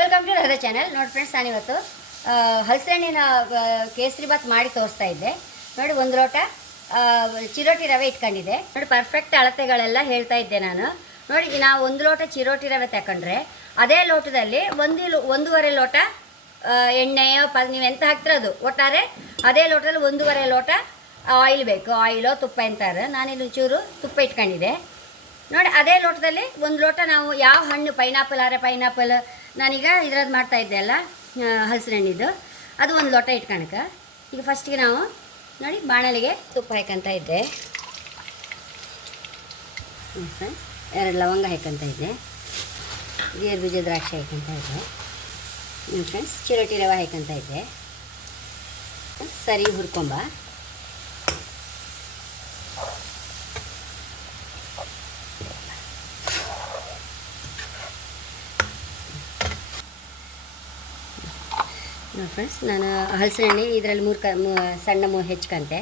Welcome to ರಹದ channel. ನೋಡಿ friends, ನಾನಿವತ್ತು ಹಲಸಣ್ಣಿನ ಕೇಸರಿ ಬಾತ್ ಮಾಡಿ ತೋರಿಸ್ತಾ ಇದ್ದೆ. ನೋಡಿ, 1 ಲೋಟ ಚಿರೋಟಿ ರವೆ ಇಟ್ಕೊಂಡಿದ್ದೆ. ನೋಡಿ, ಪರ್ಫೆಕ್ಟ್ ಅಳತೆಗಳೆಲ್ಲ ಹೇಳ್ತಾ ಇದ್ದೆ ನಾನು. ನೋಡಿ, ನಾವು 1 ಲೋಟ ಚಿರೋಟಿ ರವೆ ತಗೊಂಡ್ರೆ ಅದೇ ಲೋಟದಲ್ಲಿ 1.5 ಲೋಟ ಎಣ್ಣೆಯೋ ನೀವು ಎಂತ ಹಾಕ್ತೀರ ಅದು ಒಟ್ಟಾರೆ ಅದೇ ಲೋಟದಲ್ಲಿ 1.5 ಲೋಟ ಆಯಿಲ್ ಬೇಕು. ಆಯಿಲೋ ತುಪ್ಪ ಅಂತಾರೆ. ನಾನಿಲ್ಲಿ ಚೂರು ತುಪ್ಪ ಇಟ್ಕೊಂಡಿದ್ದೆ. ನೋಡಿ, ಅದೇ ಲೋಟದಲ್ಲಿ 1 ಲೋಟ ನಾವು ಯಾವ ಹಣ್ಣು ಪೈನಾಪಲ್ ನಾನೀಗ ಇದ್ರದ್ದು ಮಾಡ್ತಾಯಿದ್ದೆ ಅಲ್ಲ, ಹಲಸಿನ ಹಣ್ಣಿದ್ದು, ಅದು 1 ಲೋಟ ಇಟ್ಕೊಳಕ. ಈಗ ಫಸ್ಟಿಗೆ ನಾವು ನೋಡಿ ಬಾಣಲಿಗೆ ತುಪ್ಪ ಹಾಕಂತ ಇದ್ದೆ. 2 ಲವಂಗ ಹಾಕಂತ ಇದ್ದೆ. ಗೇರು ಬೀಜ ದ್ರಾಕ್ಷಿ ಹಾಕಂತ ಇದ್ದೆ. ಫ್ರೆಂಡ್ಸ್, ಚಿರೋಟಿ ರವೆ ಹಾಕಂತ ಇದ್ದೆ. ಸರಿ ಹುರ್ಕೊಂಬ. ಫ್ರೆಂಡ್ಸ್, ನಾನು ಹಲಸಿನ ಹಣ್ಣು ಇದರಲ್ಲಿ 3 ಸಣ್ಣ ಹೆಚ್ಕಂತೆ.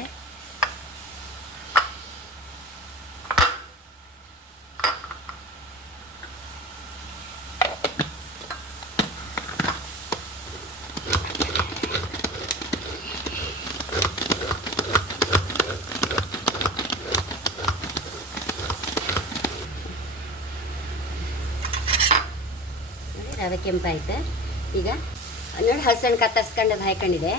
ರವೆ ಕೆಂಪಾಯ್ತು. ಈಗ ನೋಡಿ, ಹಲಸಣ್ಣು ಕತ್ತರಿಸ್ಕೊಂಡು ಅದು ಹಾಕೊಂಡಿದೆ.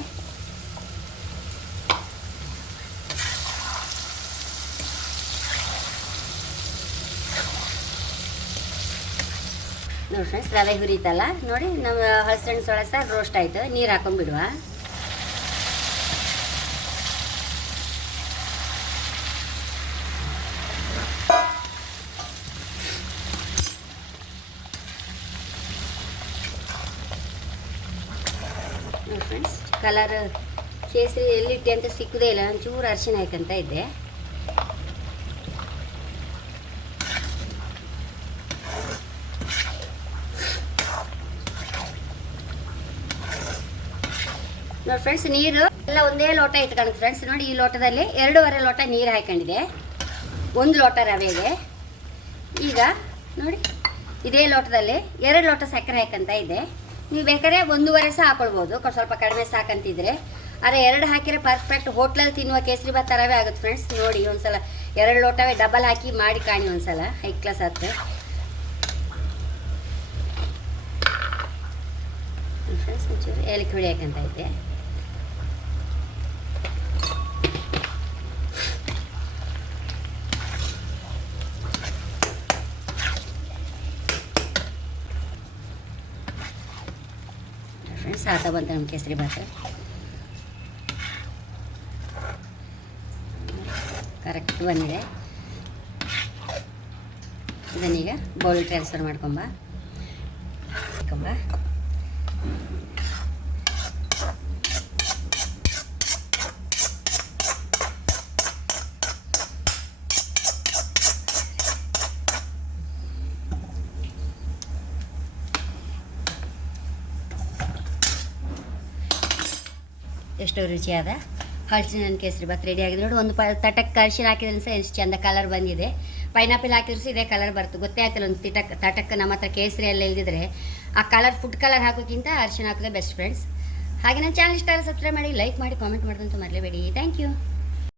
ನೋಡಿ ಫ್ರೆಂಡ್ಸ್, ರವೆ ಹುರಿತಲ್ಲ. ನೋಡಿ, ನಮ್ಮ ಹಲಸಣ್ಣು ಸಹ ರೋಸ್ಟ್ ಆಯಿತು. ನೀರು ಹಾಕೊಂಡ್ಬಿಡುವ. ನೋಡಿ ಫ್ರೆಂಡ್ಸ್, ಕಲರ್ ಕೇಸರಿ ಎಲ್ಲಿಟ್ಟೆ ಅಂತ ಸಿಕ್ಕುದೇ ಇಲ್ಲ. ನಾನು ಚೂರು ಅರಿಶಿನ ಹಾಕಂತ ಇದ್ದೆ. ನೋಡಿ ಫ್ರೆಂಡ್ಸ್, ನೀರು ಎಲ್ಲ ಒಂದೇ ಲೋಟ ಇಟ್ಕೊಂಡು ಫ್ರೆಂಡ್ಸ್. ನೋಡಿ, ಈ ಲೋಟದಲ್ಲಿ 2.5 ಲೋಟ ನೀರು ಹಾಕೊಂಡಿದೆ 1 ಲೋಟ ರವೆಗೆ. ಈಗ ನೋಡಿ, ಇದೇ ಲೋಟದಲ್ಲಿ 2 ಲೋಟ ಸಕ್ಕರೆ ಹಾಕಂತ ಇದೆ. ನೀವು ಬೇಕಾದ್ರೆ 1.5 ಸಹ ಹಾಕೊಳ್ಬೋದು, ಸ್ವಲ್ಪ ಕಡಿಮೆ ಸಾಕಂತಿದ್ರೆ. ಆದರೆ 2 ಹಾಕಿದ್ರೆ ಪರ್ಫೆಕ್ಟ್ ಹೋಟ್ಲಲ್ಲಿ ತಿನ್ನುವ ಕೇಸರಿ ಬಾತ್ ಥರವೇ ಆಗುತ್ತೆ ಫ್ರೆಂಡ್ಸ್. ನೋಡಿ, ಒಂದ್ಸಲ 2 ಲೋಟವೇ ಡಬಲ್ ಹಾಕಿ ಮಾಡಿ ಕಾಣಿ ಒಂದ್ಸಲ, ಹೈ ಕ್ಲಾಸ್ ಆಗುತ್ತೆ ಫ್ರೆಂಡ್ಸ್. ಒಂಚೂರು ಏಲಕ್ಕಿ ಹುಳಿ ಹಾಕಂತ ಇದ್ದೆ. ಫ್ರೆಂಡ್ಸ್, ಆತ ಬಂತು ನಮ್ಮ ಕೇಸರಿ ಬಾತ್. ಕರೆಕ್ಟ್ ಬಂದಿದೆ. ಇದನ್ನೀಗ ಬೌಲ್ ಟ್ರಾನ್ಸ್ಫರ್ ಮಾಡ್ಕೊಂಬ. ಎಷ್ಟೋ ರುಚಿಯಾದ ಹಲಸಿನ ಹಣ್ಣು ಕೇಸರಿ ಬಾತ್ ರೆಡಿ ಆಗಿದೆ. ನೋಡಿ, ಒಂದು ತಟಕ್ಕೆ ಅರಿಶಿನ ಹಾಕಿದ್ರೆ ಸಹ ಎಷ್ಟು ಚೆಂದ ಕಲರ್ ಬಂದಿದೆ. ಪೈನಾಪಲ್ ಹಾಕಿದ್ರು ಸಹ ಇದೇ ಕಲರ್ ಬರುತ್ತೆ. ಗೊತ್ತೇ ಆಯ್ತಲ್ಲ, ಒಂದು ತಟಕ್ಕೆ ನಮ್ಮ ಹತ್ರ ಕೇಸರಿ ಎಲ್ಲ ಇಲ್ದಿದ್ರೆ ಆ ಕಲರ್ ಫುಡ್ ಕಲರ್ ಹಾಕೋಕ್ಕಿಂತ ಅರಿಶಿನ ಹಾಕೋದೇ ಬೆಸ್ಟ್ ಫ್ರೆಂಡ್ಸ್. ಹಾಗೆ ನನ್ನ ಚಾನಲ್ ಇಷ್ಟ ಸಬ್ಸ್ಕ್ರೈಬ್ ಮಾಡಿ, ಲೈಕ್ ಮಾಡಿ, ಕಾಮೆಂಟ್ ಮಾಡೋದಂತೂ ಮರಲೇಬೇಡಿ. Thank you.